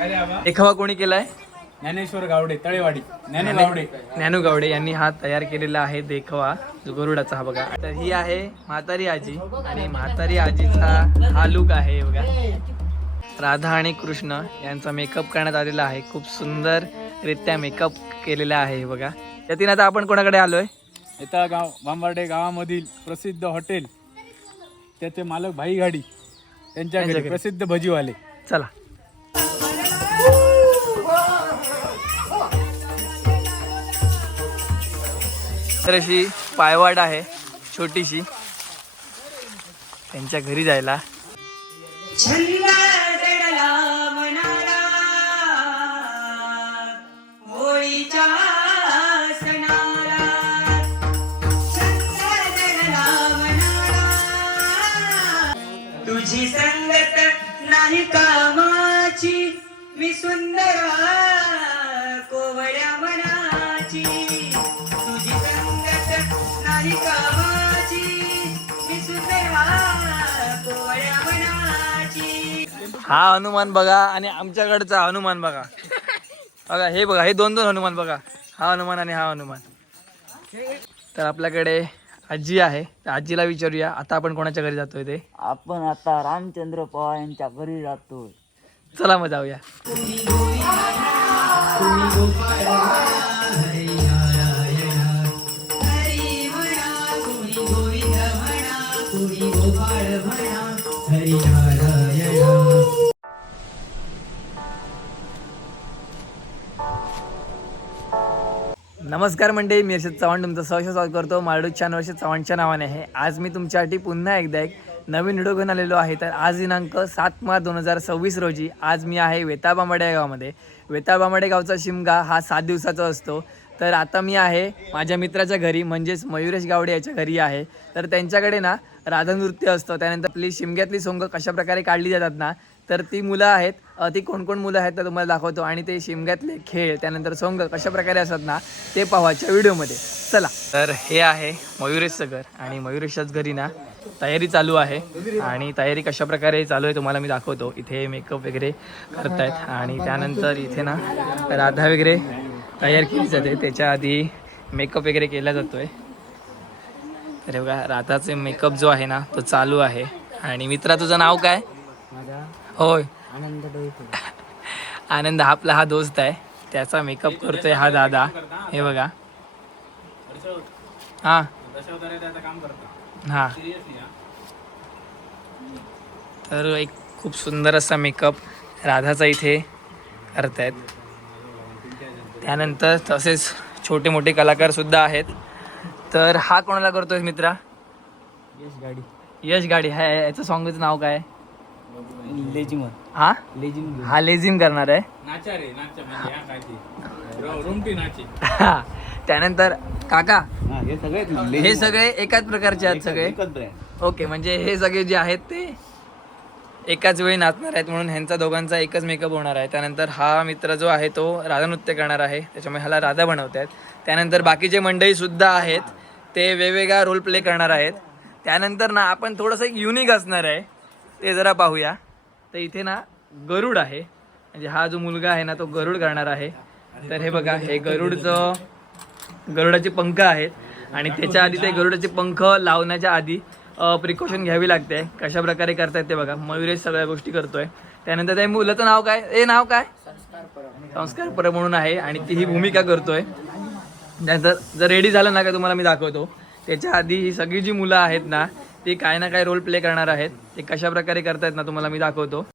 देखावा कोणी केलाय? ज्ञानेश्वर गावडे, तळेवाडी. ज्ञानू गावडे यांनी हा तयार केलेला आहे देखावा, जो गरुडाचा. हा बघा. तर ही आहे म्हातारी आजी आणि म्हातारी आजीचा हा लुक आहे बघा. राधा आणि कृष्ण यांचा मेकअप करण्यात आलेला आहे. खूप सुंदर रित्या मेकअप केलेला आहे बघा. यातील आता आपण कोणाकडे आलोय? येता गाव बांबार्डे गावामधील प्रसिद्ध हॉटेल, त्याचे मालक भाई गाडी, त्यांच्या घरी प्रसिद्ध भजीवाले. चला. तर अशी पायवाट आहे छोटीशी त्यांच्या घरी जायला. तुझी संगत नाही कामाची, मी सुंदर कोवळ्या मनाची. तुझी संगत नाही कामाची, मी सुंदर कोवळ्या मनाची. हा हनुमान बघा आणि आमच्याकडचा हनुमान बघा. बघा हे बघा, हे दोन हनुमान बघा. हा हनुमान आणि हा हनुमान. तर आपल्याकडे आजी आहे. आजीला विचारूया आता आपण कोणाच्या घरी जातोय ते. आपण आता रामचंद्र पवार यांच्या घरी जातोय. चला मग जाऊया. नमस्कार मंडळी, मी अर्षद चव्हाण तुमचं सहर्ष स्वागत करतो मालडूज चॅनल अर्षद चव्हाणच्या नावाने आहे. आज मी तुमच्यासाठी पुन्हा एकदा एक नवीन व्हिडिओ घेऊन आलेलो आहे. तर आज दिनांक 7 मार्च 2026 रोजी आज मी आहे वेताळबांबडे या गावामध्ये. वेताळबांबडे गावचा शिमगा हा 7 दिवसाचा असतो. तर आता मी आहे माझ्या मित्राच्या घरी, म्हणजेच मयुरेश गावडे याच्या घरी आहे. तर त्यांच्याकडे ना राधा नृत्य असतं. त्यानंतर आपली शिमग्यातली सोंग कशाप्रकारे काढली जातात ना, तर ती मुलं आहेत. ती कोण कोण मुलं आहेत तर तुम्हाला दाखवतो. आणि ते शिमग्यातले खेळ त्यानंतर सोंग कशाप्रकारे असतात ना ते पाहायच्या व्हिडिओमध्ये. चला. तर हे आहे मयुरेशचं घर आणि मयुरेशच्याच घरी ना तयारी चालू आहे. आणि तयारी कशाप्रकारे चालू आहे तुम्हाला मी दाखवतो. इथे मेकअप वगैरे करतायत आणि त्यानंतर इथे ना राधा वगैरे तयार केली जाते. त्याच्या आधी मेकअप वगैरे केला जातोय. तर हे बघा राधाचे मेकअप जो आहे ना तो चालू आहे. आणि मित्रा तुझं नाव काय? होय आनंद डोईकर. आनंद आपला हा दोस्त आहे. त्याचा मेकअप करतोय हा दादा. हे बघा. हां हां. तर एक खूप सुंदर असा मेकअप राधाचा इथे करतायत. त्यानंतर तसेच छोटे मोठे कलाकार सुद्धा आहेत. तर हा कोणाला करतोय मित्रा? यश गाडी. यश गाडी. हा याचं सॉंगचं नाव काय? लेजिम. हा लेजिम. हा लेझिम करणार आहे. नाचा रे नाचा म्हणजे हा काय ते रुमटी नाची. त्यानंतर काका हे सगळे हे सगळे एकाच प्रकारचे आहेत सगळे. एकच ब्रँड. ओके, म्हणजे हे सगळे जे आहेत ते एकाच वेळी नाचणार आहेत म्हणून ह्यांचा दोघांचा एकच मेकअप होणार आहे. त्यानंतर हा मित्र जो आहे तो राधा नृत्य करणार आहे, त्याच्यामुळे ह्याला राधा बनवत आहेत. त्यानंतर बाकीचे मंडळी सुद्धा आहेत, ते वेगवेगळा रोल प्ले करणार आहेत. त्यानंतर ना आपण थोडंसं एक युनिक असणार आहे ते जरा पाहूया. तर इथे ना गरुड आहे, म्हणजे हा जो मुलगा आहे ना तो गरुड करणार आहे. तर हे बघा, हे गरुडाचे पंख आहेत. आणि त्याच्या आधी ते गरुडाचे पंख लावण्याच्या आधी प्रिकॉशन घ्यावी लागते. कशा प्रकारे करतायत ते बघा. मयुरेश सगळ्या गोष्टी करतोय. त्यानंतर त्या मुलाचं नाव काय? नाव काय? संस्कार परब म्हणून आहे आणि ती ही भूमिका करतोय. त्यानंतर जर रेडी झालं ना का तुम्हाला मी दाखवतो. त्याच्या आधी ही सगळी जी मुलं आहेत ना ती काय ना काय रोल प्ले करणार आहेत. ते कशा प्रकारे करतायत ना तुम्हाला मी दाखवतो.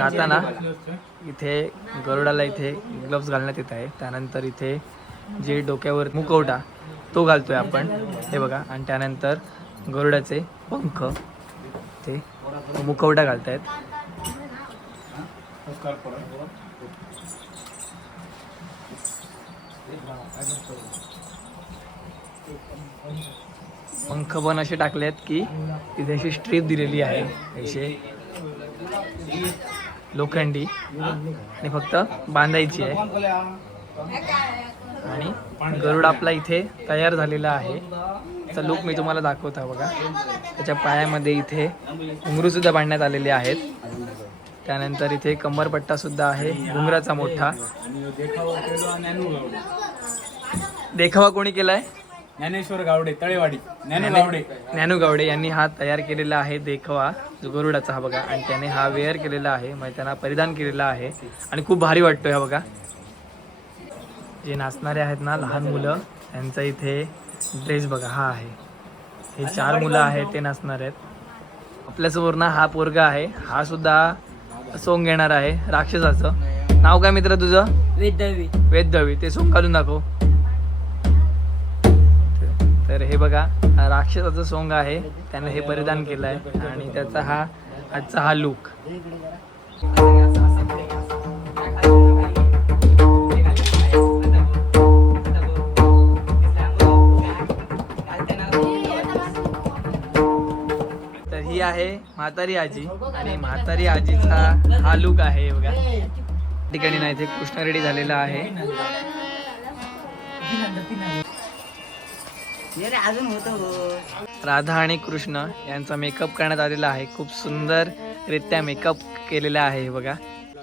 आता ना इथे गरुडाला इथे ग्लव्स घालण्यात येत आहे. त्यानंतर इथे जे डोक्यावर मुखवटा तो घालतोय आपण, हे बघा. आणि त्यानंतर गरुडाचे पंख ते मुखवटा घालतायत. पंख पण असे टाकलेत की तिथे अशी स्ट्रीप दिलेली आहे असे लोखंडी आणि फक्त बांधायची आहे. आणि गरुड आपला इथे तयार झालेला आहे. त्याचा लुक मी तुम्हाला दाखवतो बघा. त्याच्या पायामध्ये इथे घुंगरू सुद्धा बांधण्यात आलेले आहेत. त्यानंतर इथे कमरपट्टा सुद्धा आहे घुंगराचा मोठा. देखावा कोणी केलाय? ज्ञानेश्वर गावडे तळेवाडी ज्ञानू गावडे यांनी हा तयार केलेला आहे देखावा जो गरुडाचा हा बघा. आणि त्याने हा वेअर केलेला आहे म्हणजे त्यांना परिधान केलेला आहे आणि खूप भारी वाटतोय हा बघा. जे नाचणारे आहेत ना लहान मुलं त्यांचा इथे ड्रेस बघा हा आहे. हे 4 मुलं आहेत ते नाचणार आहेत. आपल्यासमोर ना हा पोरगा आहे. हा सुद्धा सोंग घेणार आहे राक्षसाचं. नाव काय मित्र तुझं? वेदवी. ते सोंग घालून दाखव. तर हे बघा राक्षसाचं सोंग आहे. त्याने हे परिधान केलं आहे आणि त्याचा हा आजचा हा लुक. तर ही आहे म्हातारी आजी आणि म्हातारी आजीचा हा लुक आहे बघा. ठिकाणी नाही इथे कृष्ण रेडी झालेला आहे. राधा आणि कृष्ण यांचा मेकअप करण्यात आलेला आहे. खूप सुंदर रित्या मेकअप केलेला आहे बघा.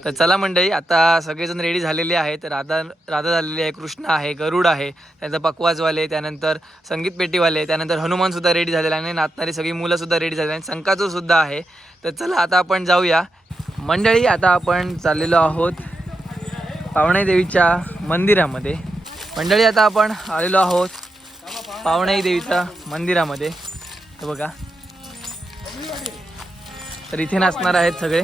तर चला मंडळी आता सगळेजण रेडी झालेले आहेत. राधा झालेली आहे, कृष्ण आहे, गरुड आहे, त्यांचा पकवाजवाले, त्यानंतर संगीत पेटीवाले, त्यानंतर हनुमान सुद्धा रेडी झालेला आहे आणि नाचणारी सगळी मुलं सुद्धा रेडी झालेली आहेत. संकाचो सुद्धा आहे. तर चला आता आपण जाऊया मंडळी. आता आपण चाललेलो आहोत पावणाई देवीच्या मंदिरामध्ये. मंडळी आता आपण आलेलो आहोत पावणाई देवीच्या मंदिरामध्ये. हे बघा तर इथे नाचणार आहेत सगळे.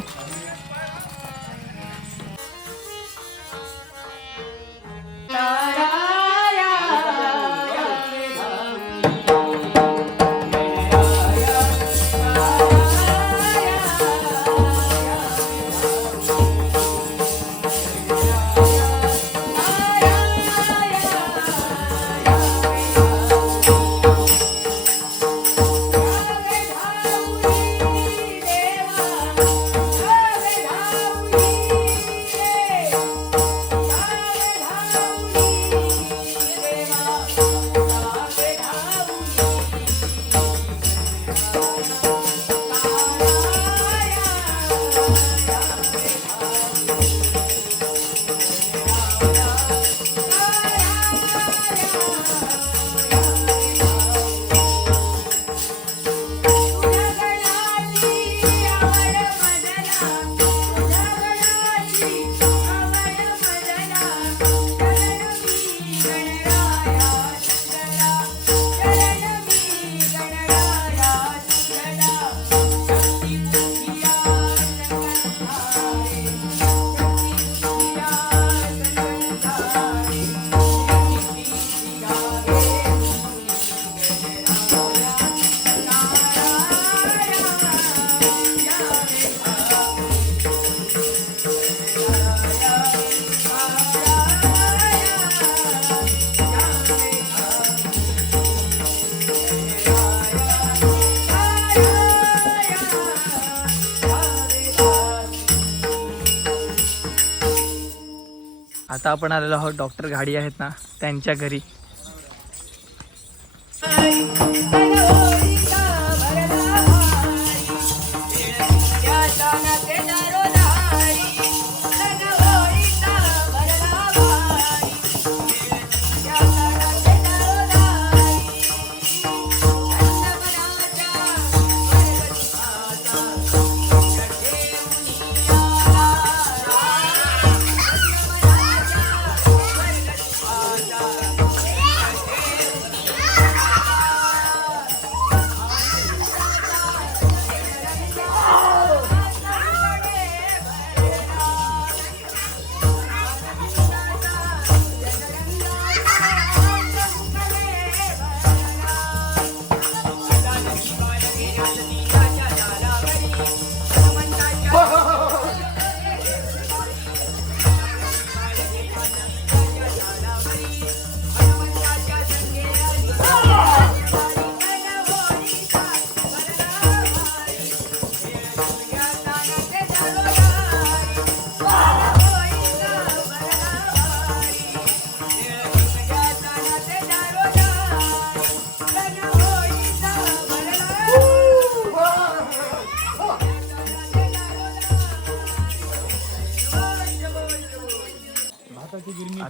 आता आपण आलेलो आहोत डॉक्टर घाडी आहेत ना त्यांच्या घरी.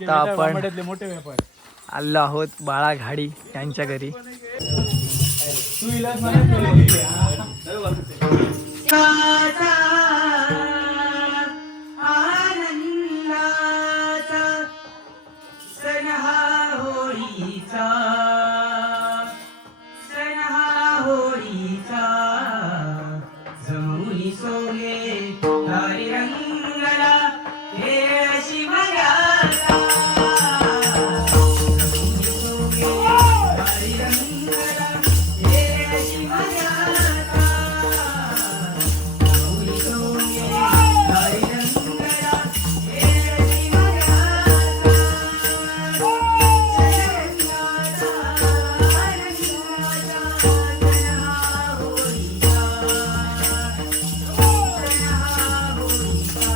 आता आपण बांबड्यातले मोठे व्यापारी. आलो आहोत बाळा घाडी यांच्या घरी. तू इलाज नाही काचा आनंदाचा सण हा होळीचा, सण हा होळीचा. जमुनी सोने हरी रंगला खेळ शिमग्याचा. जमुनी सोने हरी रंगला खेळ शिमग्याचा. जमुनी सोने हरी रंगला खेळ शिमग्याचा. रंगाचा रंगाचा सण हा होळीचा, सण हा होळीचा.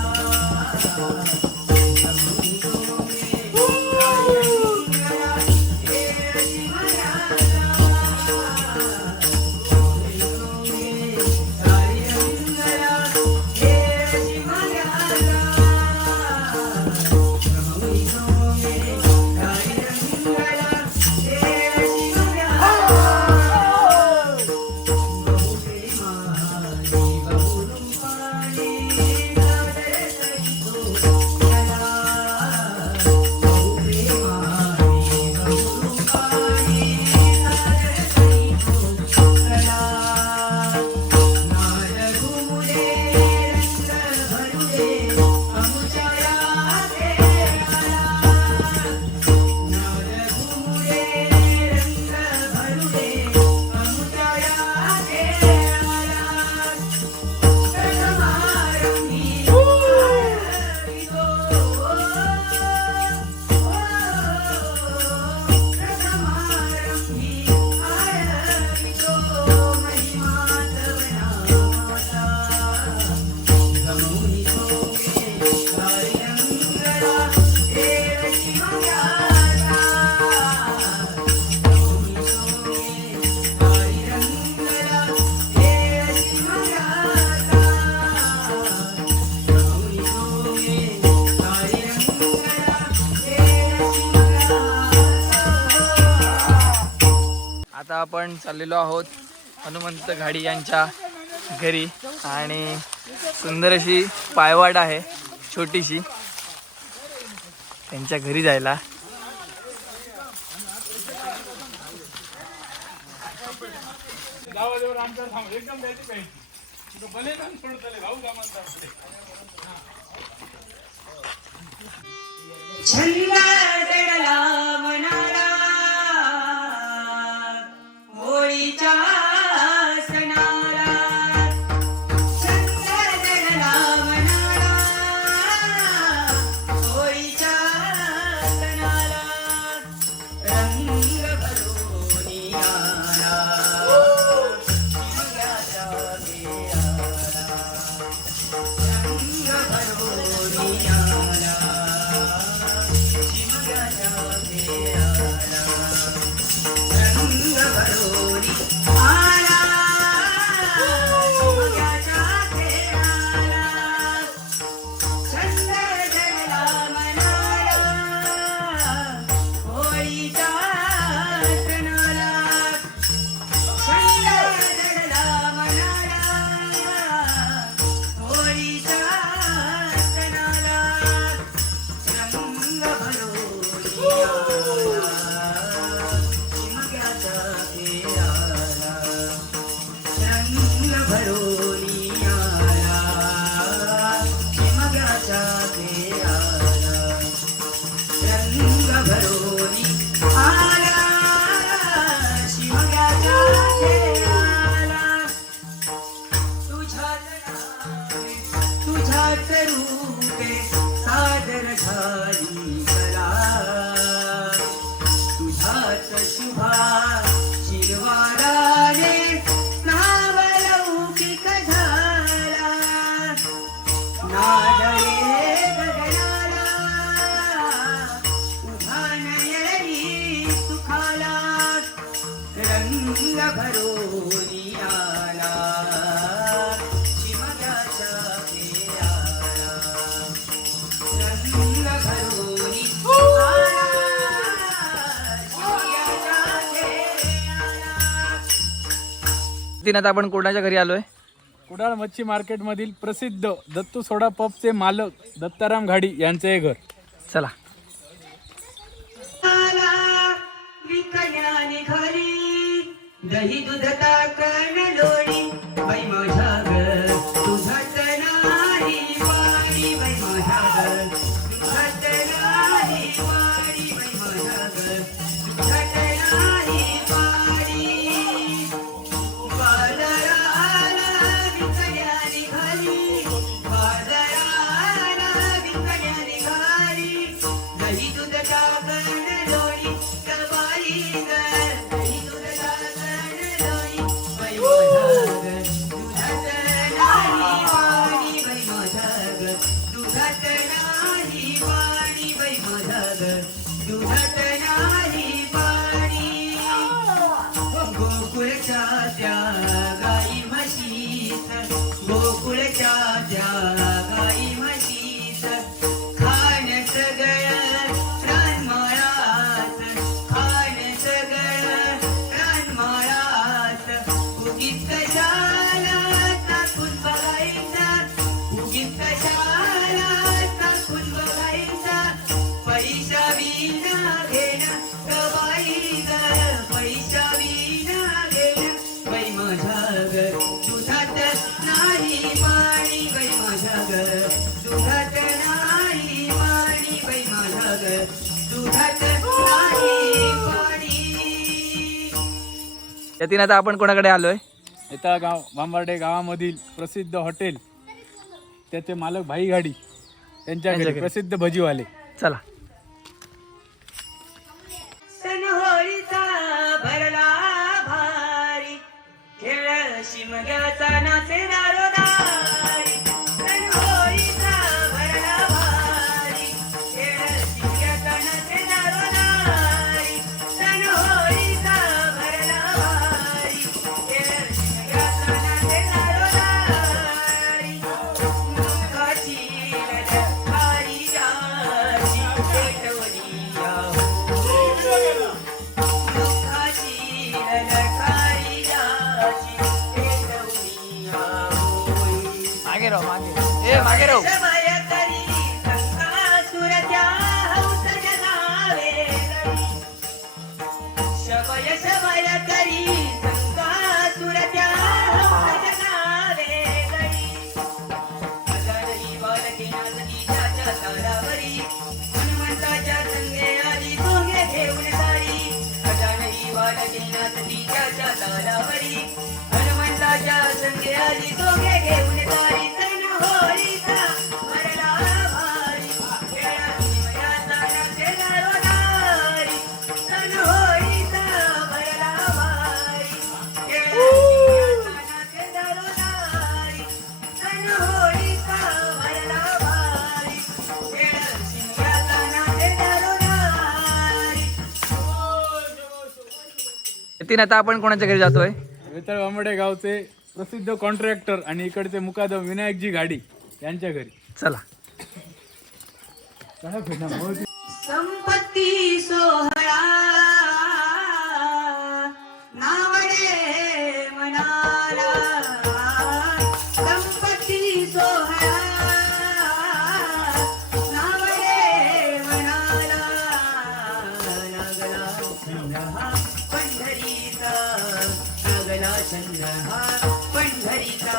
जमुनी सोने हरी रंगला खेळ शिमग्याचा. जमुनी सोने हरी रंगला खेळ शिमग्याचा. जमुनी सोने हरी रंगला खेळ शिमग्याचा. आता आपण चाललेलो आहोत हनुमंत घाडी यांच्या घरी आणि सुंदर अशी पायवाट आहे छोटीशी त्यांच्या घरी जायला. गावाजवळ आमच्या थांब एकदम द्यायची पाहिजे. भले जाऊन सोडतले भाऊ कामांचा. छंद जडला मनाला होळीच्या सणाला. छंद जडला मनाला होळीच्या सणाला. रंग भरून आला शिमग्याच्या बेळाला. रंग भरून आला शिमग्याच्या बेळाला. रंग भरोरी तीन आता आपण कोणाच्या घरी आलोय? कुडाळ मच्छी मार्केट मधील प्रसिद्ध दत्तू सोडा पबचे मालक दत्ताराम घाडी यांचे हे घर. चला. विकल्याने घरी दही दूध ताकण लोणी बाई माझ्या ग तुझ्यात नाही वाणी बाई माझ्या ग तुझ्यात नाही वाणी बाई माझ्या ग तुझ्यात नाही वाणी बाजाराला विकल्याने घरी बाजाराला विकल्याने घरी दही दूध ताकण लोणी बाई ग दही दूध ताकण लोणी बाई माझ्या ग दुधात नाही वाणी बाई माझ्या ग दुधात नाही वाणी गोकुळच्या त्या गाई म्हशीस गोकुळच्या त्या गाई म्हशीस खाण सगळं रानमाळात खाण सगळं रानमाळात उगीच कशाला टाकून बघायचा उगीच कशाला टाकून बघायचा पैसा विना घेणं गबाई ग पैसा विना घेणं बाई माझ्या ग दुधात नाही पाणी बाई माझ्या ग दुधात नाही पाणी बाई माझ्या ग दुधात नाही पाणी. यतीन आता आपण कोणाकडे आलोय? येता गाव बांबार्डे गावामधील प्रसिद्ध हॉटेल त्याचे मालक भाई घाडी त्यांच्या घरी घरी. प्रसिद्ध भजीवाले. चला. सण होळीचा भरला भारी खेळ शिमग्याचा नाचे दारोदारी सण होळीचा भरला भारी खेळ शिमग्याचा नाचे दारोदारी सण होळीचा भरला भारी खेळ शिमग्याचा नाचे दारोदारी मुखाची ललकारी जाची पेटवली मुखाची ललकारी जाची पेटवली मागे राहू मागे. ए मागे राहू. शबय करी संकासुरत्या हंसच्या नावे गरी. शबय शबय करी संकासुरत्या हंसच्या नावे गरी. अजानही बालकी नाचतीच्या तारावरी हनुमंताच्या संगे आली सोंगे घेऊन सारी अजानही बालकी नाचतीच्या तारावरी हनुमंताच्या संगे आली सोंगे घेऊन सारी सण होळीचा भरला भारी खेळा शिमग्याचा नाचे दारोदारी सण होळीचा भरला भारी खेळा शिमग्याचा नाचे दारोदारी सण होळीचा भरला भारी खेळा शिमग्याचा नाचे दारोदारी. यतीन आता आपण कोणाच्या घरी जातोय? वेताळ बांबार्डे गावचे प्रसिद्ध कॉन्ट्रॅक्टर आणि इकडचे मुकादम विनायकजी घाडी यांच्या घरी. चला. संपत्ती सोहळा नावडे मनाला संपत्ती सोहळा नावडे मनाला लागला छंद हा पंढरीचा लागला छंद हा पंढरीचा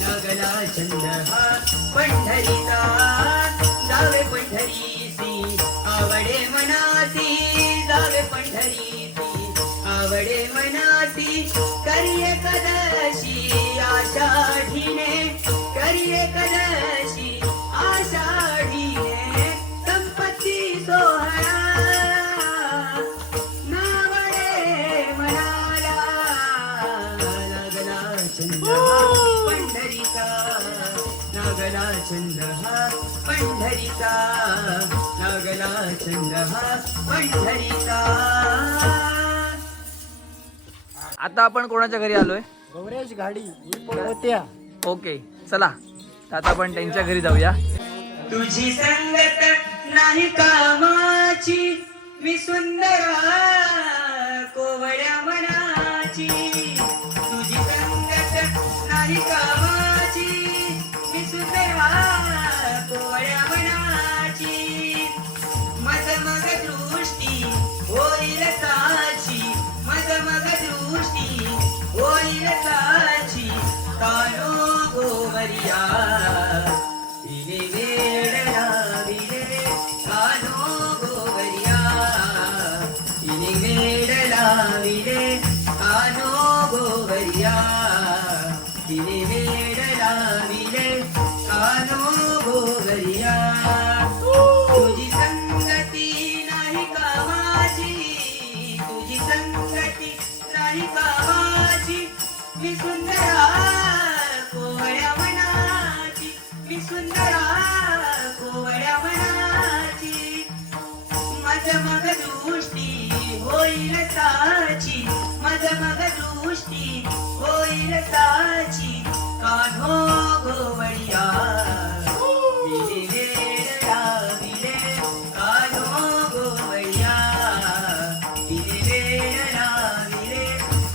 लागला छंद हा पंढरीचा जावे पंढरीसी आवडे मनासी जावे पंढरीसी आवडे मनासी करिये कदशी आषाढीने करिये कदशी आषाढीने संपत्ती सोहळा नावडे मनाला लागला छंद पंढरीचा लागला छंद हा पंढरीचा लागला छंद हा पंढरीचा. आता आपण कोणाच्या घरी आलोय? गौरेश घाडी होत्या. ओके चला. तर आता आपण त्यांच्या घरी जाऊया. तुझी संगत नाही कामाची मी सुंदर कोवळ्या मनाची तुझी तिने वेड लाविले कानो गोवरिया तुझी संगती नाही कामाची तुझी संगती नाही कामाची मी सुंदरा कोवळ्या मनाची मी सुंदरा कोवळ्या मनाची माझ मग दृष्टी होईल साची माझ मग दृष्टी होईल साची कान्हो गोवळिया तिने वेड लाविले कान्हो गोवळिया तिने वेड लाविले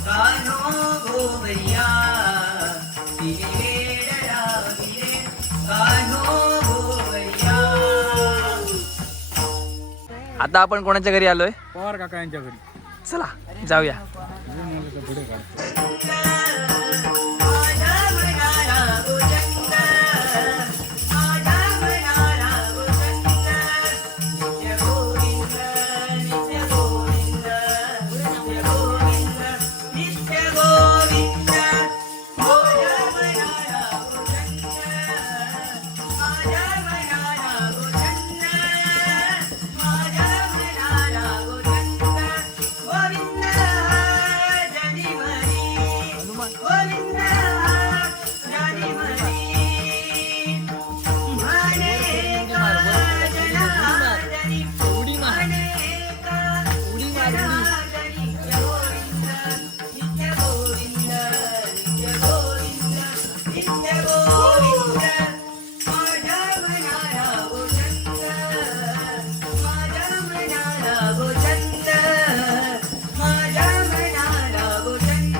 कान्हो गोवळिया तिने वेड लाविले कान्हो गोवळिया. आता आपण कोणाच्या घरी आलोय? पवार काका यांच्या घरी. चला जाऊया. पुढे काढ. माझ्या मनाला गोचंद माझ्या मनाला गोचंद नित्य गोविंद नित्य गोविंद नित्य गोविंद नित्य गोविंद माझ्या मनाला गोचंद माझ्या मनाला गोचंद माझ्या मनाला गोचंद गोविंद जनी मनी गोविंद जनी मनी म्हणे का जनार्दनी म्हणे का जनार्दनी गोविंद नित्य गोविंद नित्य गोविंद नित्य गोविंद माझ्या मनाला गोचंद माझ्या मनाला गोचंद माझ्या मनाला गोचंद.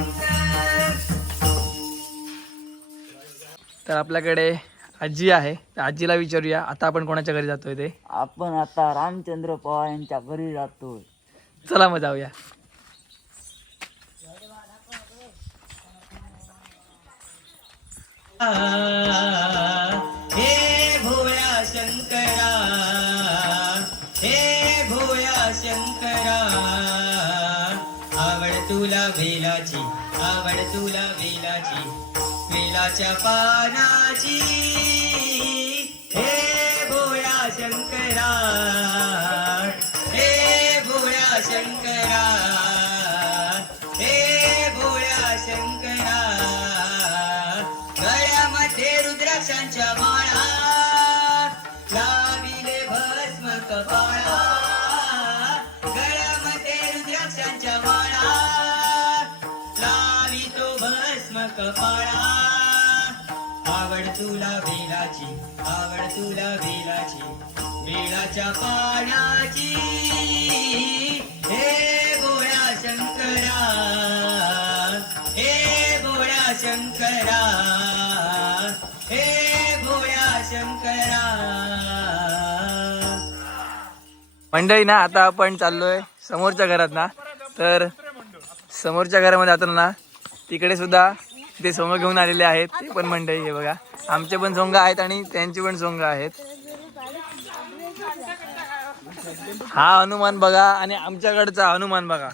तर आपल्याकडे आजी आहे, तर आजीला विचारूया आता आपण कोणाच्या घरी जातोय ते. आपण आता रामचंद्र पवार यांच्या घरी जातोय. चला मग जाऊया. हे भोळ्या शंकरा हे भोळ्या शंकरा आवड तुला वेलाची आवड तुला वेलाची वेलाच्या पानाची हे भोळ्या शंकरा हे भोळ्या शंकरा हे भोळ्या शंकरा गळ्यामध्ये रुद्राक्षांच्या माळा लाविले भस्म कपाळा गळ्यामध्ये रुद्राक्षांच्या माळा लावितो भस्म कपाळा आवड तुला बेलाची आवड तुला बेलाची बेलाच्या पाण्याची हे भोळ्या शंकरा हे भोळ्या शंकरा हे भोळ्या शंकरा. मंडळी ना, आता आपण चाललोय समोरच्या घरात ना, तर समोरच्या घरामध्ये जातो ना, तिकडे सुद्धा ते सोंग घेऊन आलेले आहेत. ते पण मंडळी हे बघा, आमचे पण सोंग आहेत आणि त्यांची पण सोंग आहेत. हा हनुमान बघा आणि आमच्याकडचा हनुमान बघा.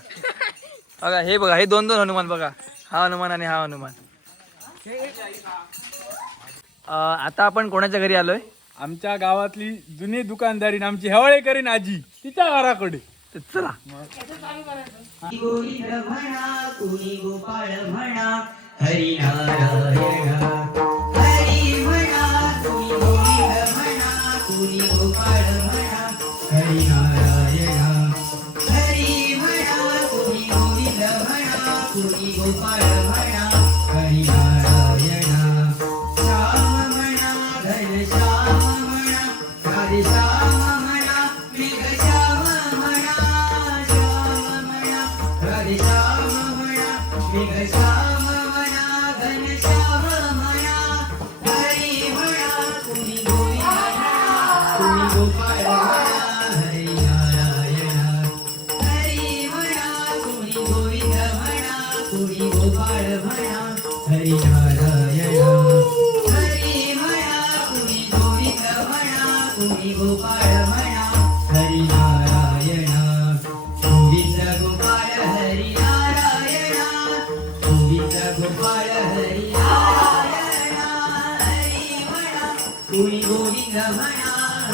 बघा हे बघा, हे दोन दोन हनुमान बघा, हा हनुमान आणि हा हनुमान. आता आपण कोणाच्या घरी आलोय? आमच्या गावातली जुनी दुकानदारी आमची हेवाळेकरीन आजी, तिच्या घराकडे. तर चला. गोविंद म्हणा कुणी गोपाळ म्हणा हरी नारायण हरी म्हणा कुणी गोविंद म्हणा कुणी गोपाळ म्हणा हरी नारायण हरी म्हणा कुणी गोविंद म्हणा कुणी गोपाळ म्हणा हरी नारायण श्याम म्हणा घनश्याम म्हणा राधेश्याम म्हणा मेघश्याम म्हणा श्याम म्हणा राधेश्याम म्हणा मेघश्याम म्हणा घनश्याम म्हणा हरी म्हणा कुणी गोविंद म्हणा कुणी गोपाळ म्हणा हरी नारायण हरी म्हणा कुणी गोविंद म्हणा कुणी गोपाळ म्हणा हरी नारायण हरी म्हणा कुणी गोविंद म्हणा कुणी गोपाळ म्हणा हरी नारायण गोविंद गोपाळ हरी नारायण गोविंद गोपाळ हरी नारायण हरी म्हणा कुणी गोविंद म्हणा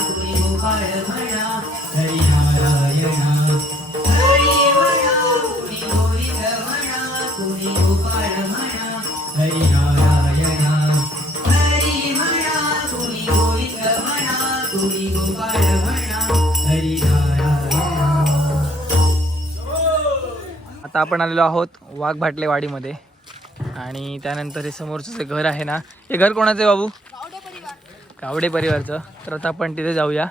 कुणी गोपाळ म्हणा हरी नारायण हरी म्हणा कुणी गोविंद म्हणा कुणी गोपाळ म्हणा हरी नारायण हरी म्हणा कुणी गोविंद म्हणा कुणी गोपाळ म्हणा हरी नारायण. आता आपण आलेलो आहोत वाघभाटले वाडीमध्ये आणि त्यानंतर हे समोरचं जे घर आहे ना, हे घर कोणाचं आहे बाबू? गावडे परिवारचं. तर आता आपण तिथे जाऊया.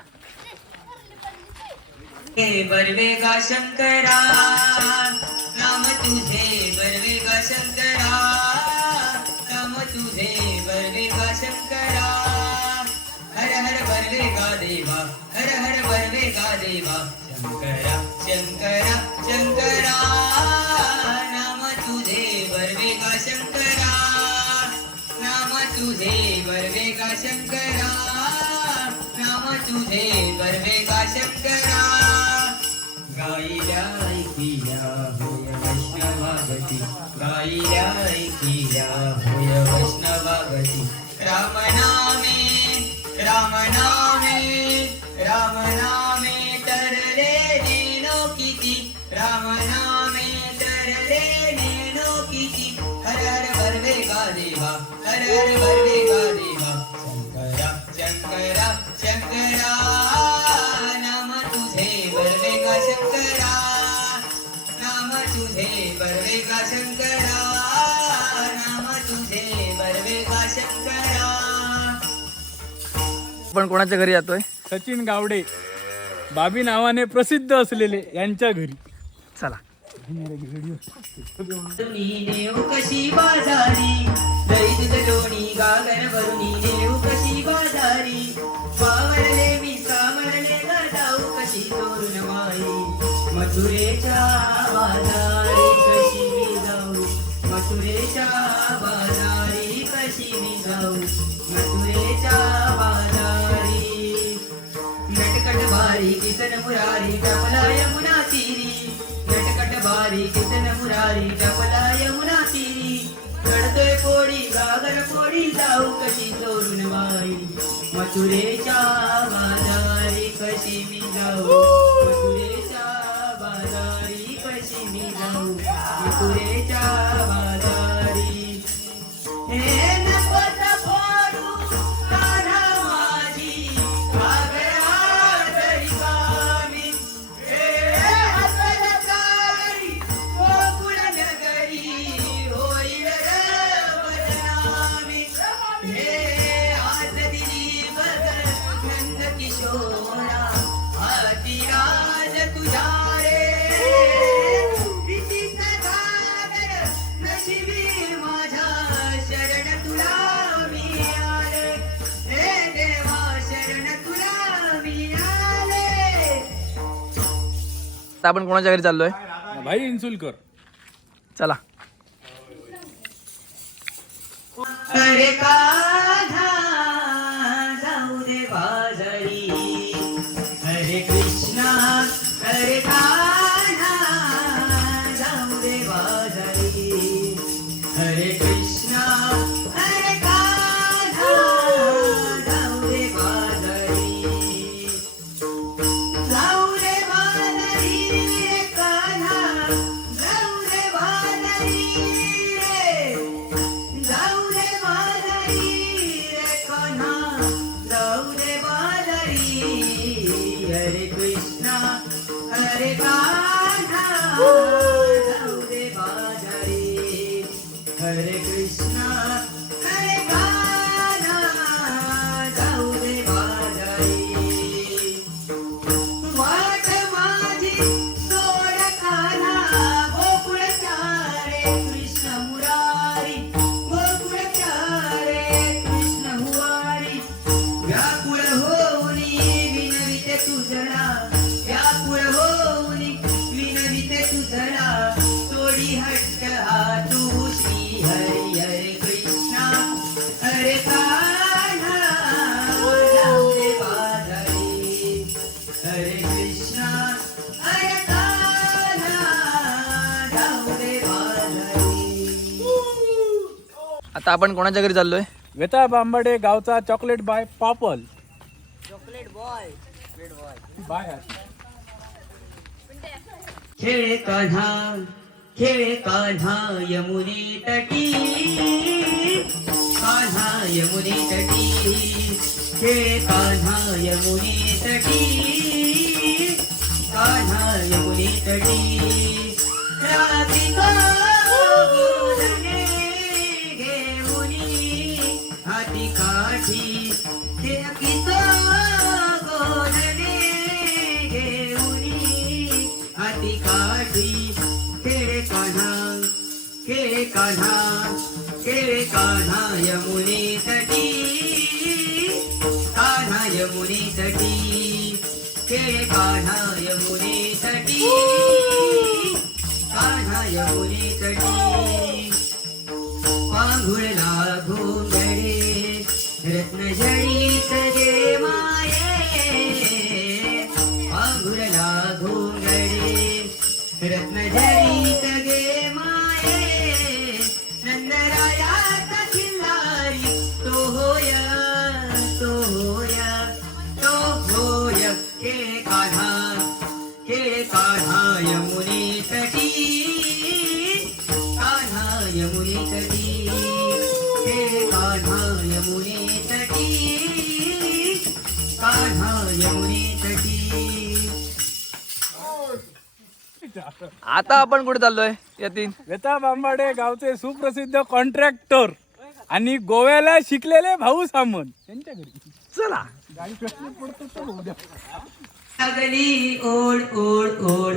हे बर्वेगा शंकरा नाम तुझे बर्वेगा शंकरा नाम तुझे बर्वेगा शंकरा हर हर बर्वेगा देवा हर हर बर्वेगा देवा शंकरा शंकरा शंकरा नाम तुझे बर्वेगा शंकरा नाम तुझे बर्वेगा शंकरा नाम तुझे बर्वेगा शंकरा गाईल्या ऐकिल्या होय वैष्णवागती गाईल्या ऐकिल्या होय वैष्णवागती राम नामे राम नामे राम नामे तरले नेनो किती राम नामे तरले नेनो किती हर हर बर्वेगा देवा हर हर बर्वेगा देवा शंकरा शंकरा शंकरा नाम तुझे बर्वेगा शंकरा नाम तुझे बर्वेगा शंकरा नाम तुझे बर्वेगा शंकरा. आपण कोणाच्या घरी जातोय? सचिन गावडे बाबी नावाने प्रसिद्ध असलेले यांच्या घरी. चला. तुम्ही नेऊ कशी बाजारी लई तुझ लोणी गागर भरुनी नेऊ कशी बाजारी वावरले मी सामरले ग जाऊ कशी चोरून माई मथुरेच्या बाजारी कशी मी जाऊ मथुरेच्या बाजारी कशी मी जाऊ मथुरेच्या बाजारी नटकट भारी किसन मुरारी टपला यमुना तीरी नटकट भारी किसन मुरारी टपला यमुना तीरी चढतोय कोडी गागर कोडी जाऊ कशी चोरून बाई मथुरेच्या बाजारी कशी मी जाऊ मथुरेच्या बाजारी कशी मी जाऊ मथुरेच्या बाजारी हे नपत फोडू कान्हा माझी गागर हातरी कामी हे हसन कारी गोकुळ नगरी होईल रे बदनामी हे हात दिली बगर नंद किशोरा हाती राज तुझ्या रे प्रीतीचा गागर नशिबी माझ्या शरण तुला मी आले हे देवा शरण तुला मी आले. आता आपण कोणाच्या घरी चाललोय? भाई इन्सुलकर. चला. अरे कान्हा जाऊ दे बाजारी हरे कृष्णा अरे कान्हा जाऊ दे बाजारी हरे कृष्णा अरे कान्हा जाऊ दे बाजारी जाऊ दे बाजारी रे कान्हा जाऊ दे बाजारी रे जाऊ दे बाजारी रे कान्हा जाऊ दे बाजारी हरे कृष्णा हरे कान्हा जाऊ दे बाजारी हरे कृष्णा हरे कान्हा जाऊ दे बाजारी वाट माझी सोड कान्हा गोकुळच्या रे कृष्ण मुरारी गोकुळच्या रे कृष्ण मुरारी व्याकुळ होऊनी विनविते तुझला व्याकुळ होऊनी विनविते तुझला सोडी हट्ट हा तू श्री हरी हरे आता आपण कोणाच्या घरी चाललोय? वेता बांबाडे गावचा चॉकलेट बाय पापल. बाय खेळे कान्हा यमुने तटी, कान्हा यमुने तटी, खेळे कान्हा यमुने तटी, कान्हा यमुने तटी. राधिका बोलणे घेऊनी हाती काठी, ते किसा बोलणे घेऊनी हाती काठी. खेळे कान्हा यमुने तटी, कान्हा यमुने तटी, खेळे कान्हा यमुने तटी, कान्हा यमुने तटी. पांघुळला घोंगडे रत्नजळीत गे माये, पांघुळला घोंगडे रत्नजळीत गे माये. नंदरायाचा खिल्लारी तो होया, तो होया, तो होय. खेळे कान्हा यमुने तटी, कान्हा यमुने तटी, खेळे कान्हा यमुने तटी, कान्हा यमुने तटी. आता आपण कुठे चाललोय यातीन? वेता बांबाडे गावचे सुप्रसिद्ध कॉन्ट्रॅक्टर आणि गोव्याला शिकलेले भाऊ सामंत त्यांच्या घरी. चला. गाडी कसली पडतो तो उद्या. लागली ओढ ओढ ओढ,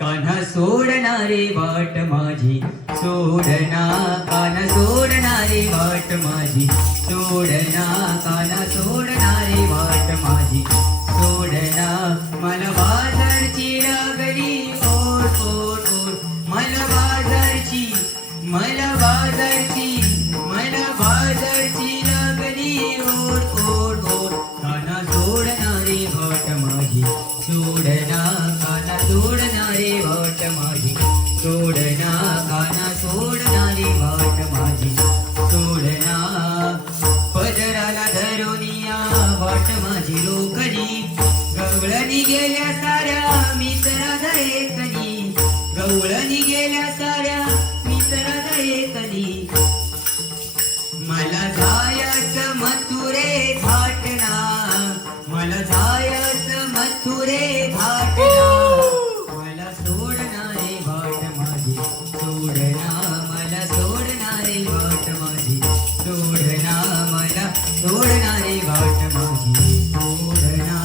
कान्हा सोडणारे वाट माझी, सोडना कान्हा सोडणारे वाट माझी, सोडना कान्हा सोडणारे वाट माझी, सोडना. मला बाजारची लागली ओढ ओढ ओढ, मला बाजारची, मला बाजारची, मला बाजारची लागली ओढ ओढ ओढ. कान्हा सोडणारे वाट माझी, सोडना कान्हा सोडणारे वाट माझी, सोडना कान्हा सोडणारे वाट माझी, सोडना. पदराला धरोनिया वाट माझी रोखली, गवळणी गेल्या साऱ्या मित्राला एकली, गवळणी गेल्या साऱ्या मित्राला एकली. मला जायचं मथुरे घाटना, मला जायचं मथुरे घाटना. मला सोडणारे वाट माझी, सोडना मला सोडणारे वाट माझी, सोडना मला सोडणारे वाट माझी, सोडना.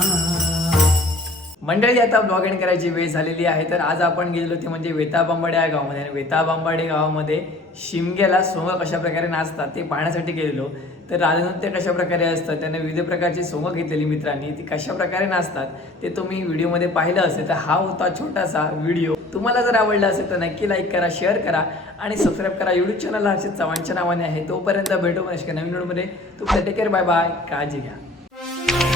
मंडळी आता ब्लॉग एंड करायची वेळ झालेली आहे. तर आज आपण गेलेलो ते म्हणजे वेता बांबाडे या गावामध्ये, आणि वेता बांबाडे गावामध्ये शिमग्याला सोंग कशा प्रकारे नाचतात ते पाहण्यासाठी गेलेलो. तर राजनृत्य कशा प्रकारे असतं, त्यांना विविध प्रकारची सोंग घेतलेली मित्रांनी, ती कशा प्रकारे नाचतात ते तुम्ही व्हिडिओमध्ये पाहिलं असेल. तर हा होता छोटासा व्हिडिओ. तुम्हाला जर आवडला असेल तर नक्की लाईक करा, शेअर करा आणि सबस्क्राईब करा. यूट्यूब चॅनल हर्षित चव्हाणच्या नावाने आहे. तोपर्यंत भेटू नवीन व्हिडिओमध्ये. तुम्हाला टेक केअर, बाय बाय, काळजी घ्या.